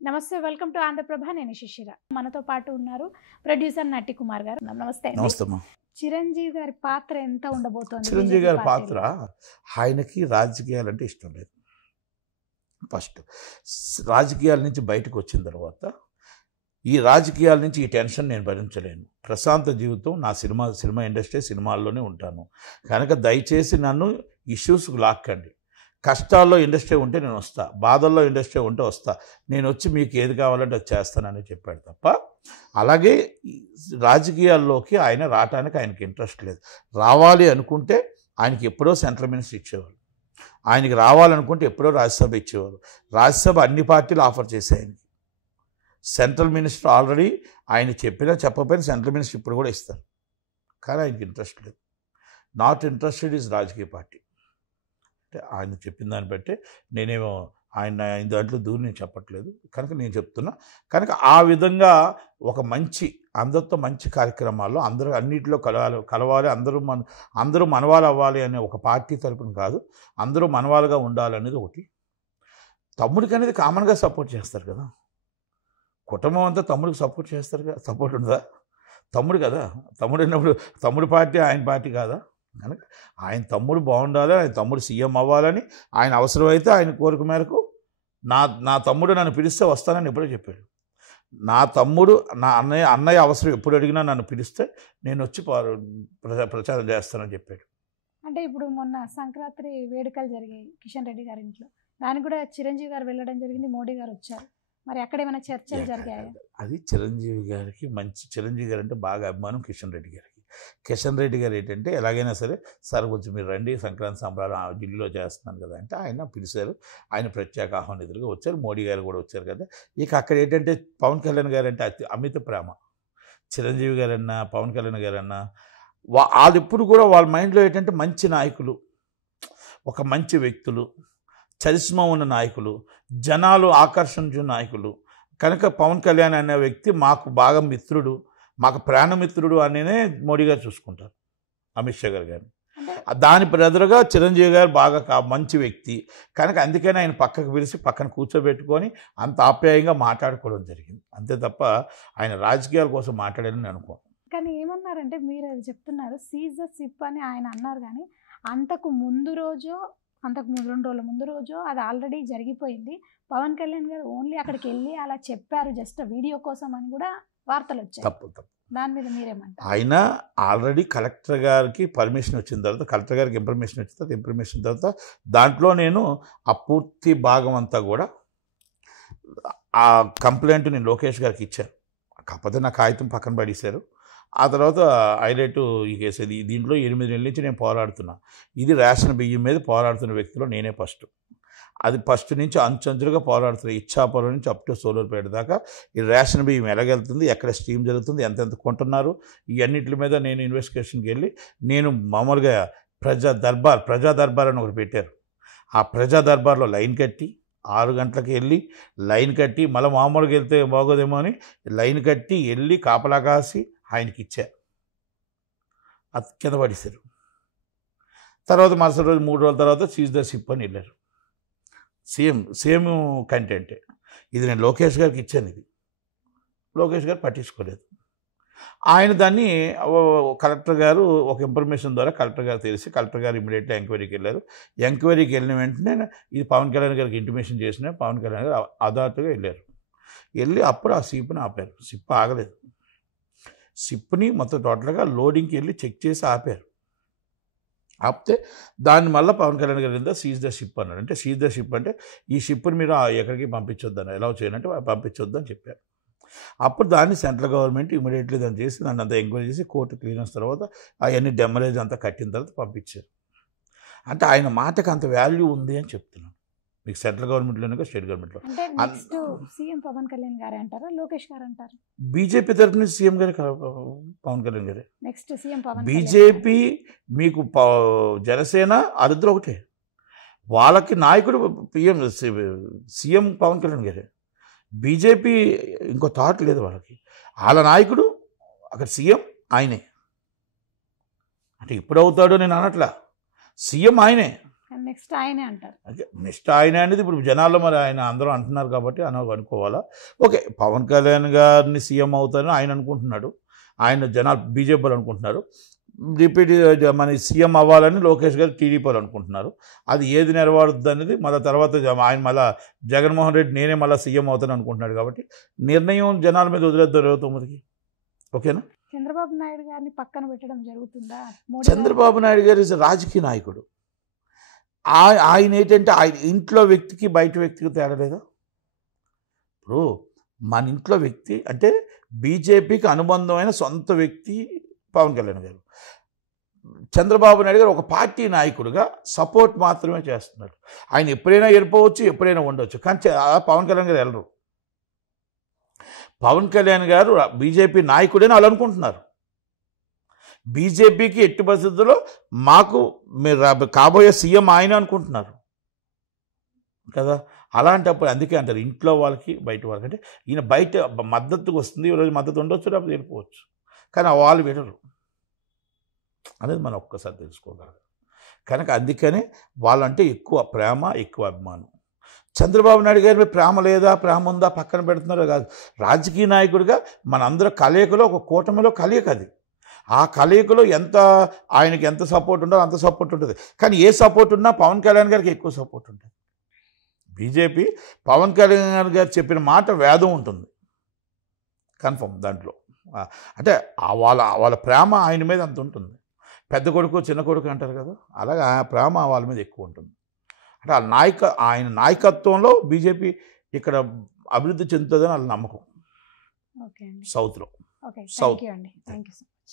నమస్తే, welcome to Andhraprabha. నేను శిశిర. మనతో పాటు ఉన్నారు ప్రొడ్యూసర్ నటి కుమార్ గారు. నమస్తే. నమస్తే. చిరంజీవి గారి పాత్ర ఎంత ఉండబోతోంది? చిరంజీవి గారి పాత్ర, ఆయనకి రాజకీయాలంటే ఇష్టం లేదు. ఫస్ట్ రాజకీయాల నుంచి బయటకు వచ్చిన తర్వాత ఈ రాజకీయాల నుంచి ఈ టెన్షన్ నేను భరించలేను. ప్రశాంత జీవితం నా సినిమా ఇండస్ట్రీ, సినిమాల్లోనే ఉంటాను కనుక దయచేసి నన్ను ఇష్యూస్కి లాక్కండి. కష్టాల్లో ఇండస్ట్రీ ఉంటే నేను వస్తా, బాధల్లో ఇండస్ట్రీ ఉంటే వస్తా, నేను వచ్చి మీకు ఏది కావాలంటే అది చేస్తానని చెప్పాడు తప్ప అలాగే రాజకీయాల్లోకి ఆయన రావటానికి ఆయనకి ఇంట్రెస్ట్ లేదు. రావాలి అనుకుంటే ఆయనకి ఎప్పుడో సెంట్రల్ మినిస్టర్ ఇచ్చేవారు, ఆయనకి రావాలనుకుంటే ఎప్పుడో రాజ్యసభ ఇచ్చేవారు. రాజ్యసభ అన్ని పార్టీలు ఆఫర్ చేశాయి ఆయనకి. సెంట్రల్ మినిస్టర్ ఆల్రెడీ ఆయన చెప్పకపోయినా సెంట్రల్ మినిస్టర్ ఇప్పుడు కూడా ఇస్తారు, కానీ ఆయనకి ఇంట్రెస్ట్ లేదు. నాట్ ఇంట్రెస్టెడ్ ఈజ్ రాజకీయ పార్టీ. అంటే ఆయన చెప్పిన దాన్ని బట్టి నేనేమో ఆయన దాంట్లో దూరం నేను చెప్పట్లేదు కనుక నేను చెప్తున్నా. కనుక ఆ విధంగా ఒక మంచి అందరితో మంచి కార్యక్రమాల్లో అందరూ అన్నింటిలో కలవాలి, అందరూ మనవాళ్ళు అవ్వాలి అనే ఒక పార్టీ తరపున కాదు, అందరూ మనవాళ్ళుగా ఉండాలనేది ఒకటి. తమ్ముడికి అనేది కామన్గా సపోర్ట్ చేస్తారు కదా, కుటుంబం అంతా తమ్ముడికి సపోర్ట్ చేస్తారు కదా. సపోర్ట్ ఉండదా? తమ్ముడు కదా, తమ్ముడు ఉన్నప్పుడు తమ్ముడి పార్టీ ఆయన పార్టీ కాదా? కనుక ఆయన తమ్ముడు బాగుండాలి, ఆయన తమ్ముడు సీఎం అవ్వాలని ఆయన అవసరమైతే ఆయన కోరిక మేరకు నా తమ్ముడు నన్ను పిలిస్తే వస్తానని ఎప్పుడో చెప్పాడు. నా తమ్ముడు నా అన్నయ్య అవసరం ఎప్పుడు అడిగినా నన్ను పిలిస్తే నేను వచ్చి ప్రచారం చేస్తానని చెప్పాడు. అంటే ఇప్పుడు మొన్న సంక్రాంతి వేడుకలు జరిగాయి కిషన్ రెడ్డి గారి ఇంట్లో, దానికి కూడా చిరంజీవి గారు వెళ్ళడం జరిగింది, మోడీ గారు వచ్చారు. మరి అక్కడ ఏమైనా చర్చలు జరిగాయి? అది చిరంజీవి గారికి చిరంజీవి గారు అంటే బాగా అభిమానం కిషన్ రెడ్డి గారికి. కిషన్ రెడ్డి గారు ఏంటంటే ఎలాగైనా సరే సార్ కొంచెం మీరు రండి, సంక్రాంతి సంబరాలు ఢిల్లీలో చేస్తున్నాను కదా అంటే ఆయన పిలిచారు. ఆయన ప్రత్యేక ఆహ్వానితులుగా వచ్చారు, మోడీ గారు కూడా వచ్చారు కదా. ఇక అక్కడ ఏంటంటే పవన్ కళ్యాణ్ గారు అంటే అమిత ప్రేమ. చిరంజీవి గారన్నా పవన్ కళ్యాణ్ గారన్నా వాళ్ళు ఎప్పుడు కూడా వాళ్ళ మైండ్లో ఏంటంటే మంచి నాయకులు, ఒక మంచి వ్యక్తులు, చరిష్మా ఉన్న నాయకులు, జనాలు ఆకర్షించే నాయకులు. కనుక పవన్ కళ్యాణ్ అనే వ్యక్తి మాకు బాగా మిత్రుడు, మాకు ప్రాణమిత్రుడు అనే మోడీ గారు చూసుకుంటారు, అమిత్ షా గారు కానీ. దాని బ్రదర్గా చిరంజీవి గారు బాగా మంచి వ్యక్తి కనుక అందుకని ఆయన పక్కకు పిలిచి పక్కన కూర్చోబెట్టుకొని అంత ఆప్యాయంగా మాట్లాడుకోవడం జరిగింది. అంతే తప్ప ఆయన రాజకీయాల కోసం మాట్లాడాలని అనుకోను. కానీ ఏమన్నారంటే మీరు అది చెప్తున్నారు, సీజ్ ద సిప్ అని ఆయన అన్నారు, కానీ అంతకు 2 రోజుల ముందు రోజు అది ఆల్రెడీ జరిగిపోయింది. పవన్ కళ్యాణ్ గారు ఓన్లీ అక్కడికి వెళ్ళి అలా చెప్పారు జస్ట్ వీడియో కోసం అని కూడా వార్తలు వచ్చాయి. తప్పు. దాని మీద మీరేమంటారు? ఆయన ఆల్రెడీ కలెక్టర్ గారికి పర్మిషన్ వచ్చిన తర్వాత, కలెక్టర్ గారికి ఇన్ఫర్మేషన్ వచ్చిన తర్వాత, ఇన్ఫర్మేషన్ తర్వాత దాంట్లో నేను ఆ పూర్తి భాగం అంతా కూడా ఆ కంప్లైంట్ నేను లోకేష్ గారికి ఇచ్చాను. కాకపోతే నా కాగితం పక్కన పడేశారు. ఆ తర్వాత హైలైట్ ఈ కేసు దీంట్లో 8 నెలల నుంచి నేను పోరాడుతున్నా. ఇది రేషన్ బియ్యం మీద పోరాడుతున్న వ్యక్తిలో నేనే ఫస్ట్. అది ఫస్ట్ నుంచి అంచెంచులుగా పోరాడుతున్నాయి. ఇచ్చాపురం నుంచి అప్ టు సోలూరుపేట దాకా ఈ రేషన్ బియ్యం ఎలాగెళ్తుంది, ఎక్కడ స్ట్రీమ్ జరుగుతుంది, ఎంతెంత కొంటున్నారు, ఇవన్నిటి మీద నేను ఇన్వెస్టిగేషన్కి వెళ్ళి నేను మామూలుగా ప్రజా దర్బార్ అని ఒకటి పెట్టారు. ఆ ప్రజా దర్బార్లో లైన్ కట్టి 6 గంటలకు వెళ్ళి లైన్ కట్టి మళ్ళీ మామూలుగా వెళ్తే బాగోదేమో అని లైన్ కట్టి వెళ్ళి కాపలా కాసి ఆయనకి ఇచ్చారు. అది కింద పడేశారు. తర్వాత మరుసటి రోజు 3 రోజుల తర్వాత సీజ్ ద సిప్ అని వెళ్ళారు. సేమ్ కంటెంటే. ఇది నేను లోకేష్ గారికి ఇచ్చాను. ఇది లోకేష్ గారు పట్టించుకోలేదు. ఆయన దాన్ని కలెక్టర్ గారు ఒక ఇన్ఫర్మేషన్ ద్వారా కలెక్టర్ గారు తెలిసి కలెక్టర్ గారు ఇమీడియట్గా ఎంక్వైరీకి వెళ్ళారు. ఎంక్వైరీకి వెళ్ళిన వెంటనే ఇది పవన్ కళ్యాణ్ గారికి ఇంటిమేషన్ చేసిన పవన్ కళ్యాణ్ గారు అదార్ట్గా వెళ్ళారు. వెళ్ళి అప్పుడు ఆ సిప్ని ఆపారు. సిప్ ఆగలేదు. సిప్ని మొత్తం టోటల్గా లోడింగ్కి వెళ్ళి చెక్ చేసి ఆపారు. ఆపితే దాన్ని మళ్ళీ పవన్ కళ్యాణ్ గారి కింద సీజ్ ద షిప్ అన్నాడు. అంటే సీజ్ ద షిప్ అంటే ఈ షిప్ని మీరు ఎక్కడికి పంపించొద్దని, ఎలా చేయాలంటే పంపించొద్దు అని చెప్పారు. అప్పుడు దాన్ని సెంట్రల్ గవర్నమెంట్ ఇమీడియట్లీ దాన్ని చేసి దాన్ని అంతా ఎంక్వైరీ చేసి కోర్టు క్లియరెన్స్ తర్వాత అవన్నీ డెమరేజ్ అంతా కట్టిన తర్వాత పంపించారు. అంటే ఆయన మాటకు అంత వాల్యూ ఉంది అని చెప్తున్నాను మీకు, సెంట్రల్ గవర్నమెంట్లోనే స్టేట్ గవర్నమెంట్లో. సీఎం పవన్ కళ్యాణ్ గారే అంటారా, లోకేష్ గారు అంటారు? బీజేపీ తరఫు నుంచి సీఎం గారు పవన్ కళ్యాణ్ గారే. Next CM Pawan. బీజేపీ మీకు జనసేన అరిద్దరు ఒకటే. వాళ్ళకి నాయకుడు సీఎం పవన్ కళ్యాణ్ గారే. బీజేపీ ఇంకో థాట్ లేదు వాళ్ళకి. వాళ్ళ నాయకుడు అక్కడ సీఎం ఆయనే. అంటే ఇప్పుడు అవుతాడో నేను అనట్లా, సీఎం ఆయనే. నెక్స్ట్ ఆయనే అంటారు. నెక్స్ట్ ఆయన అనేది ఇప్పుడు జనాల్లో మరి ఆయన అందరూ అంటున్నారు కాబట్టి అనుకోవాలా. ఓకే, పవన్ కళ్యాణ్ గారిని సీఎం అవుతారని ఆయన అనుకుంటున్నాడు, ఆయన జనాలు బీజేపీ వాళ్ళు అనుకుంటున్నారు. రిపీట్ మన సీఎం అవ్వాలని లోకేష్ గారు టీడీపీ వాళ్ళు అనుకుంటున్నారు. అది ఏది నెరవేరుద్ది అనేది మళ్ళీ తర్వాత ఆయన మళ్ళీ జగన్మోహన్ రెడ్డి నేనే మళ్ళీ సీఎం అవుతాను అనుకుంటున్నాడు. కాబట్టి నిర్ణయం జనాల మీద వదిలేద్దాం 29కి. ఓకేనా? చంద్రబాబు నాయుడు గారిని పక్కన పెట్టడం జరుగుతుందా? చంద్రబాబు నాయుడు గారు ఇస్ రాజకీయ నాయకుడు. ఆయన ఏంటంటే ఆయన ఇంట్లో వ్యక్తికి బయట వ్యక్తికి తేడా లేదా? ఇప్పుడు మన ఇంట్లో వ్యక్తి అంటే బీజేపీకి అనుబంధమైన సొంత వ్యక్తి పవన్ కళ్యాణ్ గారు. చంద్రబాబు నాయుడు గారు ఒక పార్టీ నాయకుడిగా సపోర్ట్ మాత్రమే చేస్తున్నారు. ఆయన ఎప్పుడైనా వెళ్ళిపోవచ్చు, ఎప్పుడైనా ఉండవచ్చు. కానీ పవన్ కళ్యాణ్ గారు వెళ్ళరు. పవన్ కళ్యాణ్ గారు బీజేపీ నాయకుడని వాళ్ళు అనుకుంటున్నారు. బీజేపీకి ఎట్టి పరిస్థితుల్లో మాకు మీరు కాబోయే సీఎం ఆయన అనుకుంటున్నారు కదా. అలాంటప్పుడు అందుకే అంటారు ఇంట్లో వాళ్ళకి బయట వాళ్ళకి. అంటే ఈయన బయట మద్దతుకు వస్తుంది, ఈరోజు మద్దతు ఉండొచ్చు, లేకపోతే వెళ్ళిపోవచ్చు. కానీ వాళ్ళు వినరు అనేది మనం ఒక్కసారి తెలుసుకోగలరు. కనుక అందుకనే వాళ్ళంటే ఎక్కువ ప్రేమ, ఎక్కువ అభిమానం. చంద్రబాబు నాయుడు గారి మీద ప్రేమ లేదా, ప్రేమ ఉందా పక్కన పెడుతున్నారో కాదు. రాజకీయ నాయకుడిగా మనందరూ కలయికలో ఒక కూటమిలో కలయిక అది. ఆ కలయికలో ఆయనకి ఎంత సపోర్ట్ ఉందో అంత సపోర్ట్ ఉంటుంది. కానీ ఏ సపోర్ట్ ఉన్నా పవన్ కళ్యాణ్ గారికి ఎక్కువ సపోర్ట్ ఉంటుంది. బీజేపీ పవన్ కళ్యాణ్ గారు చెప్పిన మాట వేదం ఉంటుంది కన్ఫర్మ్ దాంట్లో. అంటే వాళ్ళ ప్రేమ ఆయన మీద అంత ఉంటుంది. పెద్ద కొడుకు చిన్న కొడుకు అంటారు కదా, అలాగే ఆ ప్రేమ వాళ్ళ మీద ఎక్కువ ఉంటుంది. అంటే ఆయన నాయకత్వంలో బీజేపీ ఇక్కడ అభివృద్ధి చెందుతుందని వాళ్ళ నమ్మకం. ఓకే అండి. సౌత్లో. Okay, south. థ్యాంక్ యూ అండి. Thank you.